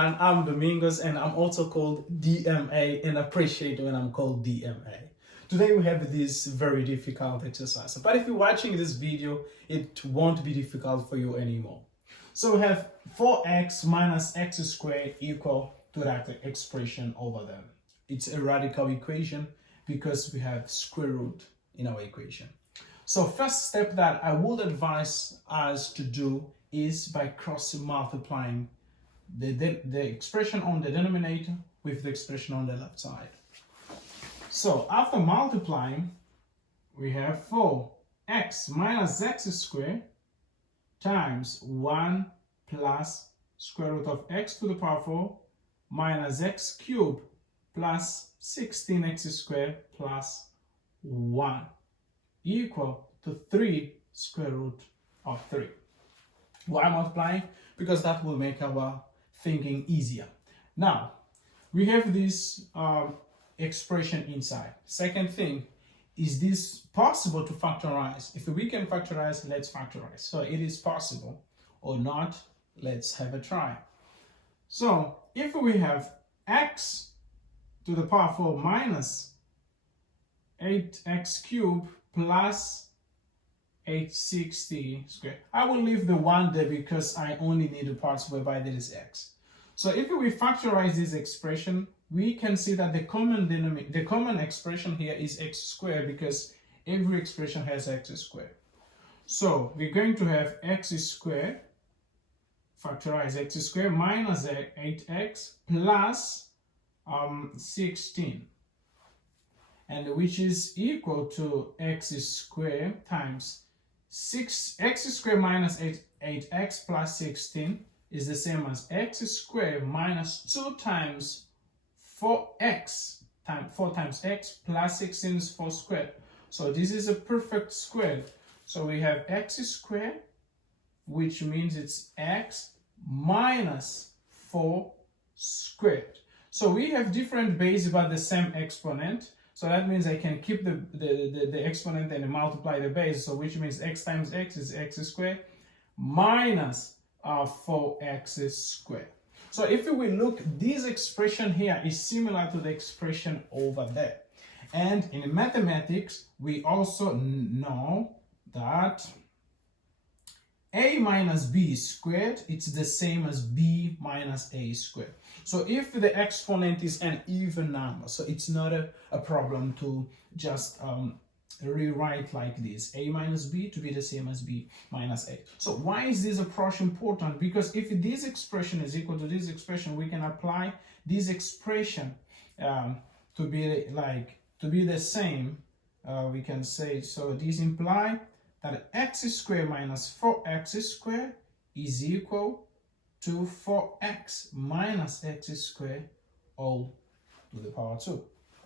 everyone, I'm Domingos and I'm also called DMA and appreciate when I'm called DMA. Today we have this very difficult exercise, but if you're watching this video, it won't be difficult for you anymore. So we have 4x minus x squared equal to that expression over there. It's a radical equation because we have square root in our equation. So first step that I would advise us to do is by cross multiplying the expression on the denominator with the expression on the left side. So after multiplying, we have 4x minus x squared times 1 plus square root of x to the power 4 minus x cubed plus 16x squared plus 1 equal to 3 square root of 3. Why multiplying? Because that will make our thinking easier. Now, we have this expression inside. Second thing, is this possible to factorize? If we can factorize, let's factorize. So it is possible or not, let's have a try. So if we have x to the power 4 minus 8x cubed plus 860 squared. I will leave the 1 there because I only need the parts whereby there is x. So if we factorize this expression, we can see that the common expression here is x squared because every expression has x squared. So we're going to have x squared, factorize x squared minus 8x plus 16. And which is equal to x squared times 6x squared minus 8x plus 16 is the same as x squared minus 2 times 4x times 4 times x plus 16 is 4 squared. So this is a perfect square. So we have x squared, which means it's x minus 4 squared. So we have different bases but the same exponent. So that means I can keep the exponent and multiply the base. So which means x times x is x squared minus 4x squared. So if we look, this expression here is similar to the expression over there. And in mathematics, we also know that a minus b squared, it's the same as b minus a squared. So if the exponent is an even number, so it's not a problem to just rewrite like this, a minus b to be the same as b minus a. So why is this approach important? Because if this expression is equal to this expression, we can apply this expression to be the same. We can say, so this implies that x squared minus 4x squared is equal to 4x minus x squared all to the power 2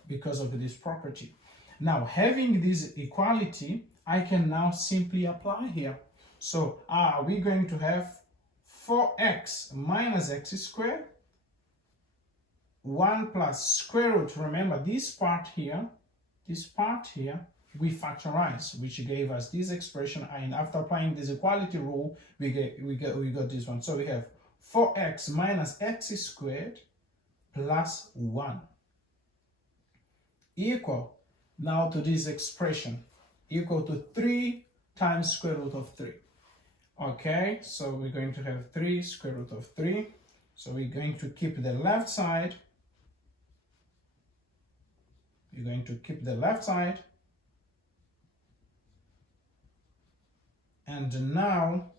because of this property. Now, having this equality, I can now simply apply here. So we're going to have 4x minus x squared 1 plus square root. Remember this part here, we factorize, which gave us this expression, and after applying this equality rule, we got this one. So we have 4x minus x squared plus 1 equal now to this expression equal to 3 times square root of 3. Okay, so we're going to have 3 square root of 3. So we're going to keep the left side. We're going to keep the left side. And now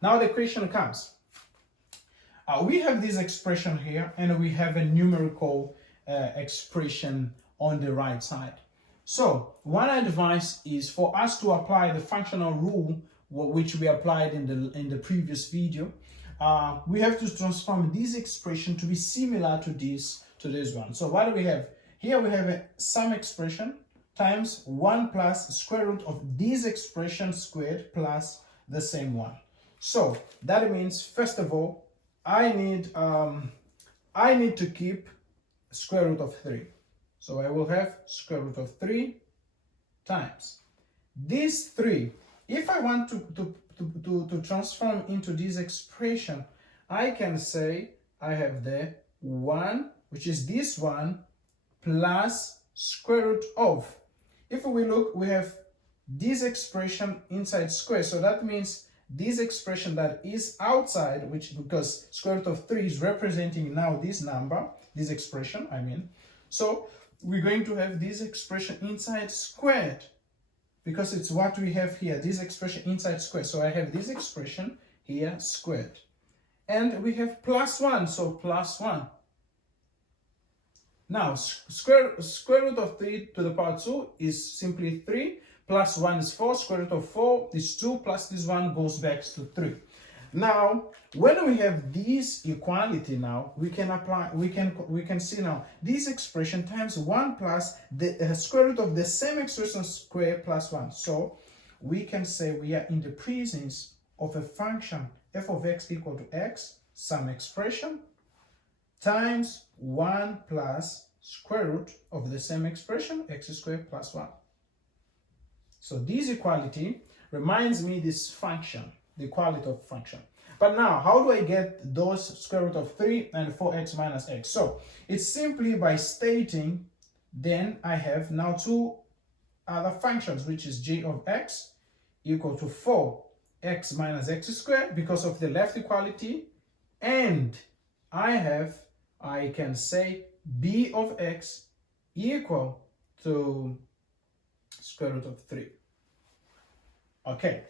the question comes. We have this expression here, and we have a numerical expression on the right side. So one advice is for us to apply the functional rule, which we applied in the previous video. We have to transform this expression to be similar to this one. So what do we have? Here we have a sum expression times 1 plus square root of this expression squared plus the same one. So that means, first of all, I need to keep square root of 3. So I will have square root of 3 times this 3. If I want to transform into this expression, I can say I have the 1, which is this one, plus square root of. If we look, we have this expression inside square. So that means this expression that is outside, which because square root of 3 is representing now this number, this expression, I mean. So we're going to have this expression inside squared because it's what we have here, this expression inside square. So I have this expression here squared. And we have plus 1, so plus 1. Now, square root of 3 to the power 2 is simply 3, plus 1 is 4, square root of 4 is 2, plus this 1 goes back to 3. Now, when we have this equality now, we can apply, we can see now, this expression times 1 plus the square root of the same expression square plus 1. So, we can say we are in the presence of a function f of x equal to x, some expression, times 1 plus square root of the same expression, x squared plus 1. So this equality reminds me this function, the equality of function. But now, how do I get those square root of 3 and 4x minus x? So it's simply by stating, then I have now two other functions, which is g of x equal to 4x minus x squared because of the left equality, and I can say b of x equal to square root of 3. Okay,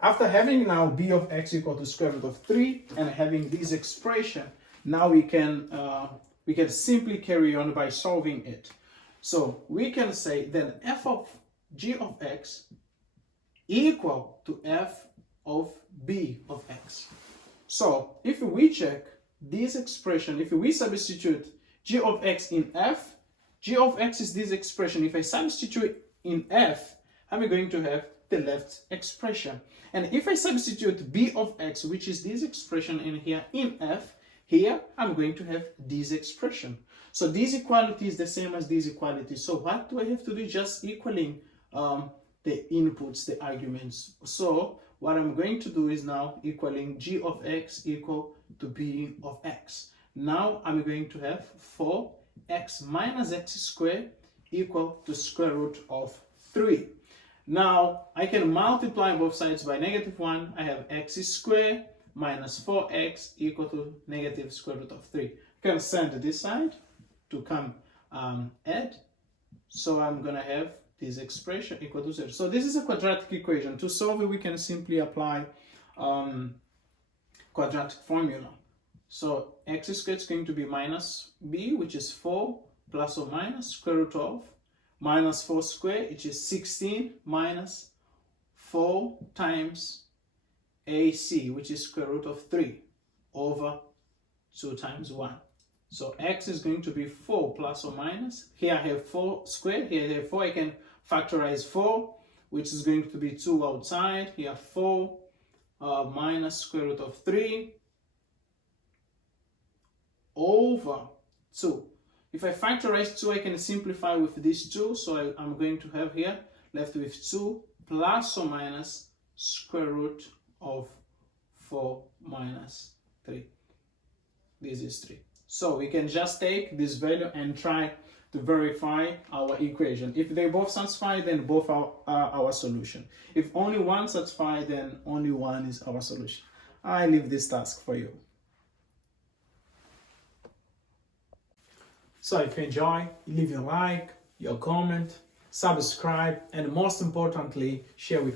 after having now b of x equal to square root of 3 and having this expression, now we can simply carry on by solving it. So we can say then f of g of x equal to f of b of x. So if we check this expression, if we substitute g of x in f, g of x is this expression. If I substitute in f, I'm going to have the left expression. And if I substitute b of x, which is this expression in here, in f, here I'm going to have this expression. So this equality is the same as this equality. So what do I have to do? Just equaling the inputs, the arguments. So what I'm going to do is now equaling g of x equal to b of x. Now I'm going to have 4x minus x squared equal to square root of 3. Now I can multiply both sides by -1. I have x squared minus 4x equal to negative square root of 3. I can send this side to come add. So I'm going to have this expression equal to 0. So this is a quadratic equation. To solve it, we can simply apply quadratic formula. So x squared is going to be minus b, which is 4 plus or minus square root of minus 4 squared, which is 16 minus 4 times ac, which is square root of 3 over 2 times 1. So x is going to be 4 plus or minus. Here I have 4 squared, here I have 4. I can factorize 4, which is going to be 2 outside. Here 4 minus square root of 3 over 2. If I factorize 2, I can simplify with this 2. So I'm going to have here left with 2 plus or minus square root of 4 minus 3. This is 3. So we can just take this value and try to verify our equation. If they both satisfy, then both are our solution. If only one satisfies, then only one is our solution. I leave this task for you. So if you enjoy, leave your like, your comment, subscribe, and most importantly, share with